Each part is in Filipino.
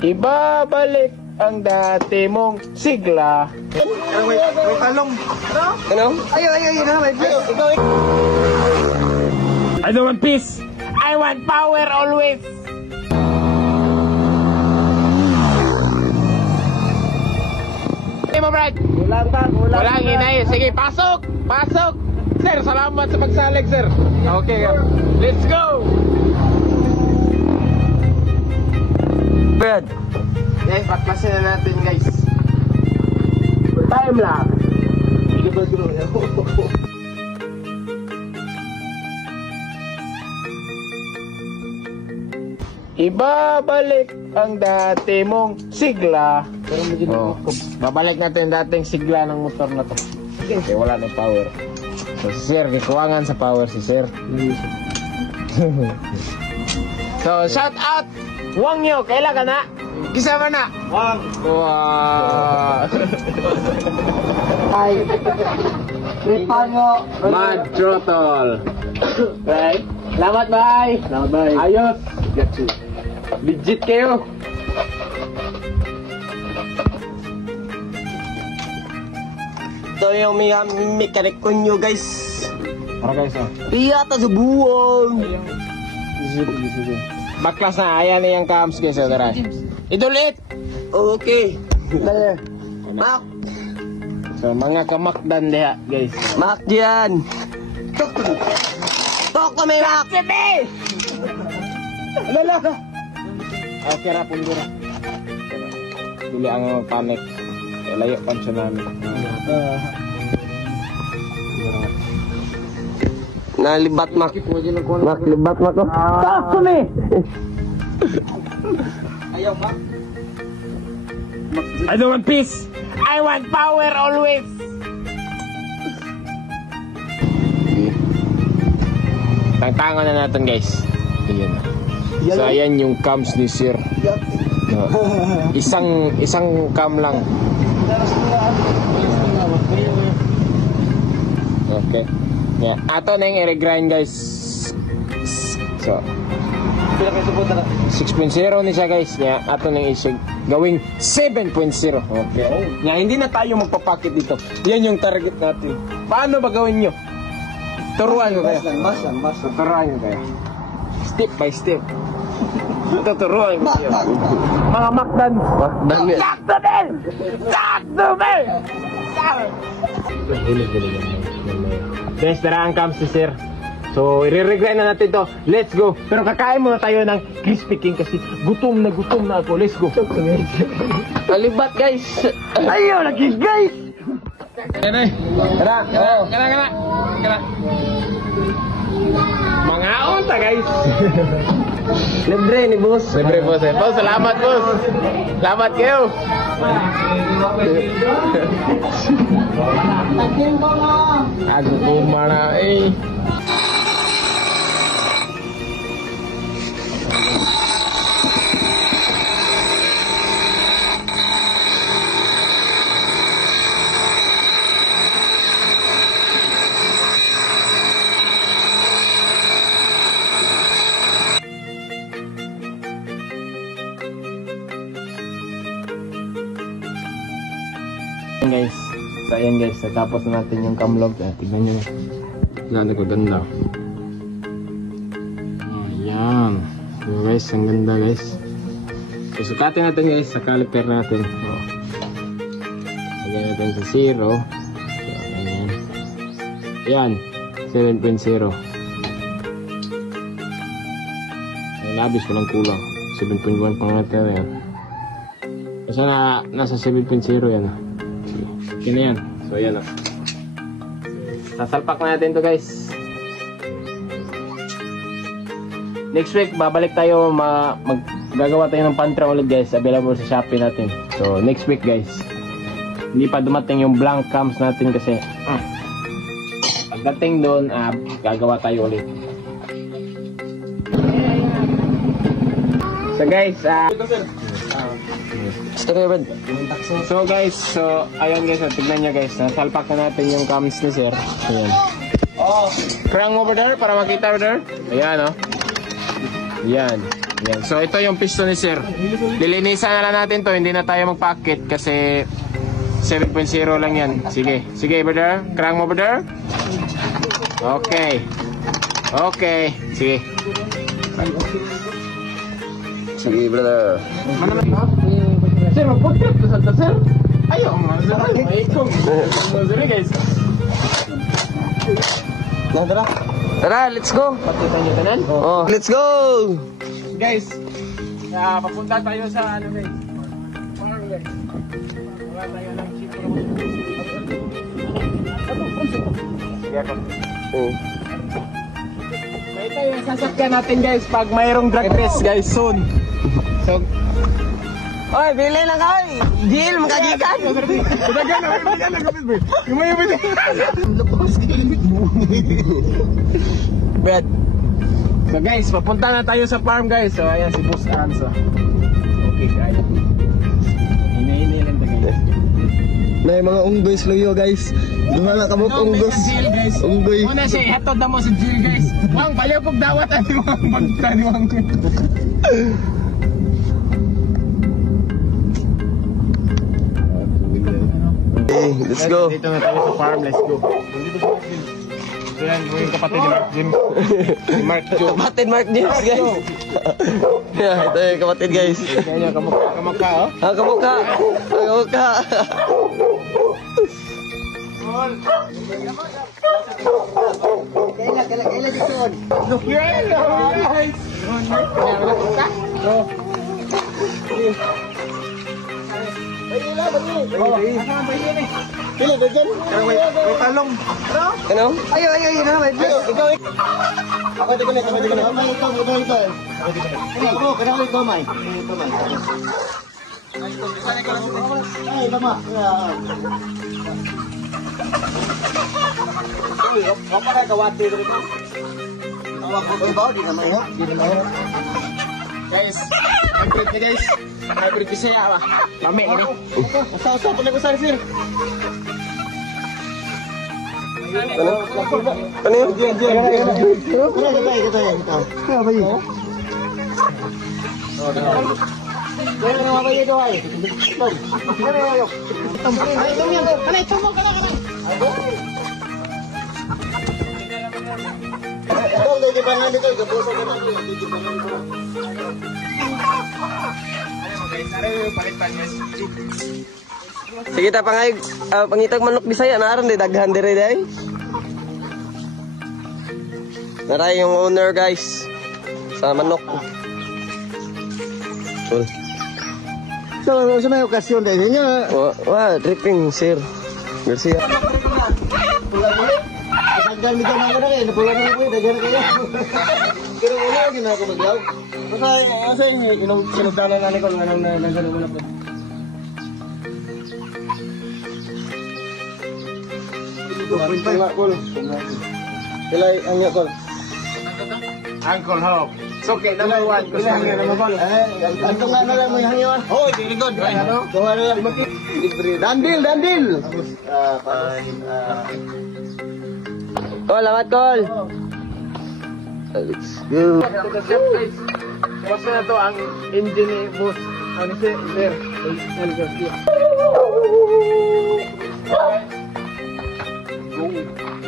Ibabalik ang dati mong sigla. Wait, talong. Ano? Ay, wait. Ikaw. I don't want peace. I want power always. Hindi mo, Brad. Kulang inay. Sige, pasok. Sir, salamat sa pagsalig, sir. Okay, let's go. Brad. Guys, baklasin na natin, guys. Time lang. Ibabalik ang dati mong sigla. Oh, babalik natin ang dating sigla ng motor na to. Okay, wala na power. So si Sir, kikuwangan sa power si Sir. So shout out Wang Yo, kailan ka na? Kisa ba na? Wang. Wow. Ay. Ripango. Mad throttle. Right? Salamat, bye. Ayos. Legit kayo. Ito yung mechanic ko nyo, guys. Para guys, Piyata sa buwang. baklas na. Ayan na yung cams, guys. Tara. Idulit. Okay. Mak. So, mga kamakdan diha, guys. Mak dyan. Tok to may mak. Alala ka. Okay, rapon dira. Dili ang panik. Layo pa siya namin. Nalibat mak. Mak, libat mak ko. Tok to me. Ayaw mak. I don't want peace. I want power always. Tangtangan na natin, guys. Ayan. So ayan yung cams ni Sir. No. Isang cam lang. Okay. Yeah. Ato na yung i-regrind, guys. So 6.0 ni siya, guys. Yeah. Ato na yung gawing 7.0. Okay. Yeah, hindi na tayo magpapakit dito. Yan yung target natin. Paano ba gawin nyo? Turuan ko kayo. Turuan ko kayo. Step by step. Tuturuan ko kayo. Mga makdan. Sakto din! Sakto din! Guys, tara ang cams si Sir. So, i-regret na natin to. Let's go. Pero kakain muna tayo ng crispy king kasi gutom na ako. Let's go. Nalibat, guys. Ayaw lagi, guys! Kena. Mga onta, guys. Libre ni boss. Libre, boss. Boss, salamat, boss. Salamat kayo. Aku kumana, guys, so ayan guys, natapos na natin yung camlog. Tignan nyo na ganda. Ayan. So guys, ang ganda guys. So sukatin natin guys sa caliper natin. Lagyan natin sa 0. So ayan. 7.0. Labis walang kulang. 7.1 pang natin yan. Kasi nasa 7.0 yan. Okay na yan. So ayan na. Sasalpak na natin to guys. Next week babalik tayo, maggagawa tayo ng pantra ulit guys. Available sa Shopee natin. So next week guys. Hindi pa dumating yung blank cams natin kasi pagdating doon gagawa tayo ulit. So guys, so guys, ayan guys, tignan nyo guys, nasalpak na natin yung cams ni Sir. Ayan. Crank over there para makita over there. Ayan Yan. Yan. So ito yung piston ni sir. Lilinisan na lang natin to, hindi na tayo magpacket kasi 7.0 lang yan. Sige. Sige, brother. Crank mo, brother. Okay. Okay. Sige. Sige, brother. Sir, mag-podcast to sa sir. Ayaw, sige guys. Tara. Tara, let's go. Patitan nyo tanan? Oh, let's go. Guys, papunta tayo sa ano guys. Farm guys. Wala tayo ng chip. May ito yung sasakyan natin guys pag mayroong drag race guys soon. So, Oy, bili lang kay. Deal, makagikan. kudagan na kapit boy. Kumayo ba din? Bet. So guys, papunta na tayo sa farm guys. So ayan si Boss Anso. Okay guys. Ini lang guys. May mga unggoy sluyo, guys. Duhala ka mo unggos. Unggoy. Una siya, hatod na mo sa jail guys. Wang, palayo pag dawat ang mga pagka ni Wang. Okay, let's go. Dito na tayo sa farm, let's go. So yan, yung kapatid ni Mark James. Si Mark Joe. Kapatid Mark James, guys. Yeah, ito yung kapatid, guys. Yan yung kamukha, oh. Ah, kamukha. Ah, kamukha. Kailan dito. Yan, Ano? Ayo, may bless. Ikaw. Ako dito na. Ay, tama. Apa na kawati dito? Tawag ko ba di na mayo? Guys, hybrid ni guys. Hybrid Bisaya ba? Lami ni. Usa-usa pa nag-usar sir. Ano? Ano yun? Sige ta pangay pangitag manok Bisaya naaron day daghan dire day. Naray yung owner guys sa manok. So, sa may okasyon dahil niya. Wah, dripping sir. Garcia. Kasagdan mi dyan ako na kayo. Napulan na ako daghan na kayo. Pero wala, hindi na ako maglaw. Kasi sinugdanan na ni ko. Anong nagano mo na po. Pilay ang niya ko. Uncle Hope. It's okay, number one. Kasi hangin na mabal. Anto nga na lang mo yung hangin. Oh, very good. Gawa na lang. Dandil! Call, amat call. Let's go. Basta na to ang engine ni boss. Ano si Sir? El Garcia.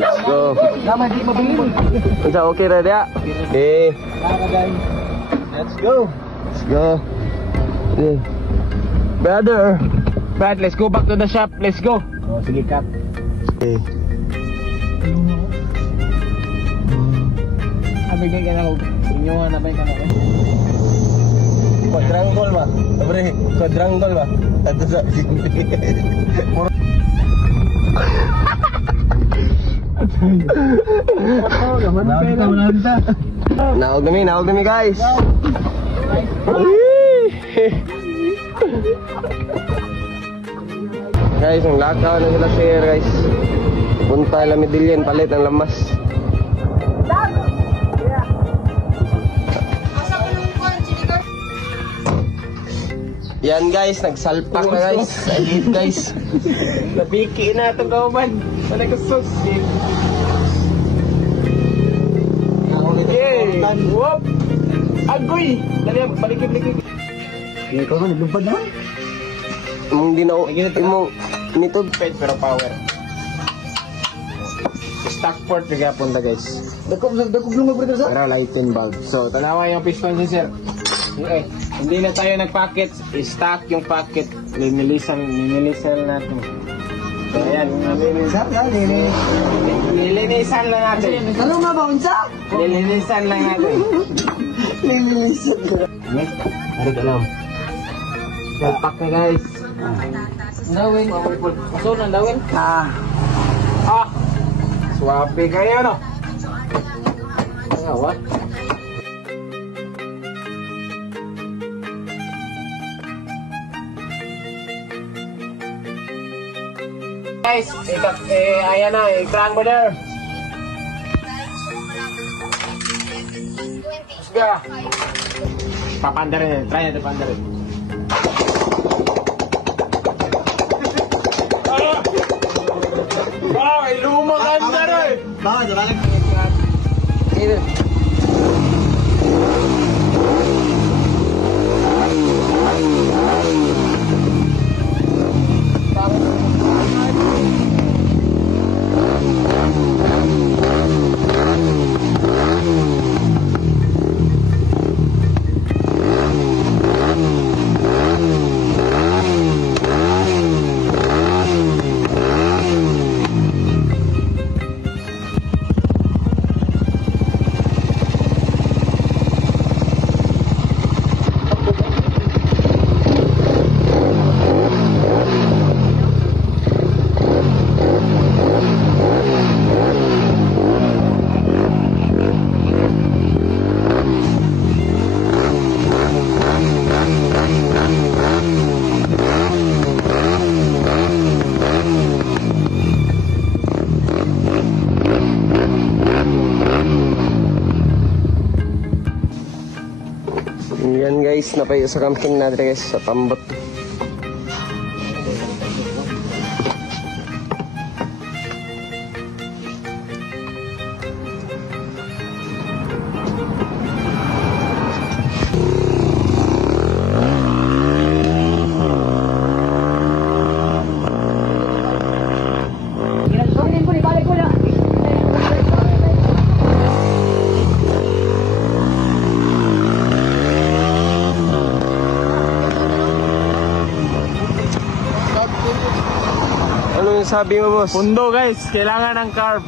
Let's go. Tama, di mabilin. Unsa okay ra dia? Okay. Let's go. Let's go. Okay. Brad, let's go back to the shop. Let's go. Oh, sige, Kap. Okay. Abigay ka na ako. Inyo na ba yung kanaka? Quadrangle ba? Pre, quadrangle ba? Ato sa Naog kami guys. Guys, ang lakaw na sila share guys. Punta lang Medellin, palit ang lamas. Yan guys, nagsalpak na guys. Ayun guys. Nabiki na itong kauban. Wala ka sus. Yay! Whoop! Agoy! Dali, balik. Hindi ko man, naglupad naman. Imong dinaw, imong nito ped pero power. Stock port kaya punta guys. Dakop lumag brother sa. Pero lighting bulb. So, tanawa yung piston niya sir. Okay. Hindi na tayo nag-packet. I-stock yung packet. Linilisan natin. So, ayan. Linisan na, linis. Lilinisan lang natin. Ano nga ba, unsa? Lilinisan lang natin. Linisan ka. Okay? Hari ka lang. Pack na guys. Dawin, pasok na dawin. Swabe kayo no? What? Guys, ayan na, i-crank mo there. Sige. Papandarin, try natin pandarin. Ay, lumakan na rin! Bakit? Bakit? Yan guys, napayo sa camping natin guys, sa tambot. Ano yung sabi mo, boss? Pundo guys, kailangan ng carb.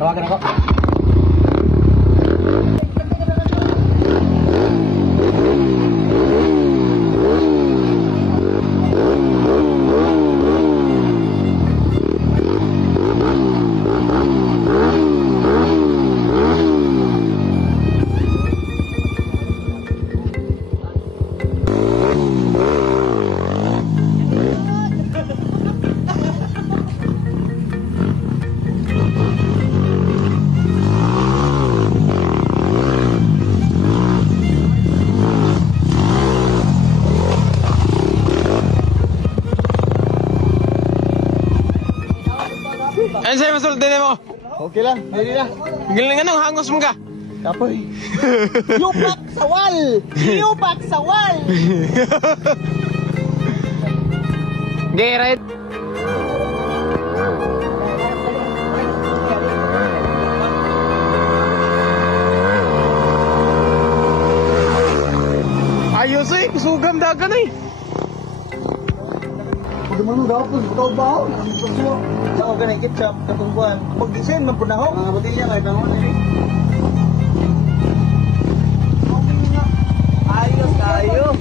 Tawagan ako. Ano sa'yo masulti mo? Okay lang, hindi na. Galing nga nang hangos mo ka. Kapoy. Yupak sa wall! Yupak sa wall! Okay, right? Ayos eh, kusugam dagan eh. Pag mo gapon, butaw ba ako? Saka ka ng ketchup, katungkuhan. Pag design, mapunahok. Mga batilya kahit naman eh. Ayos, ayos.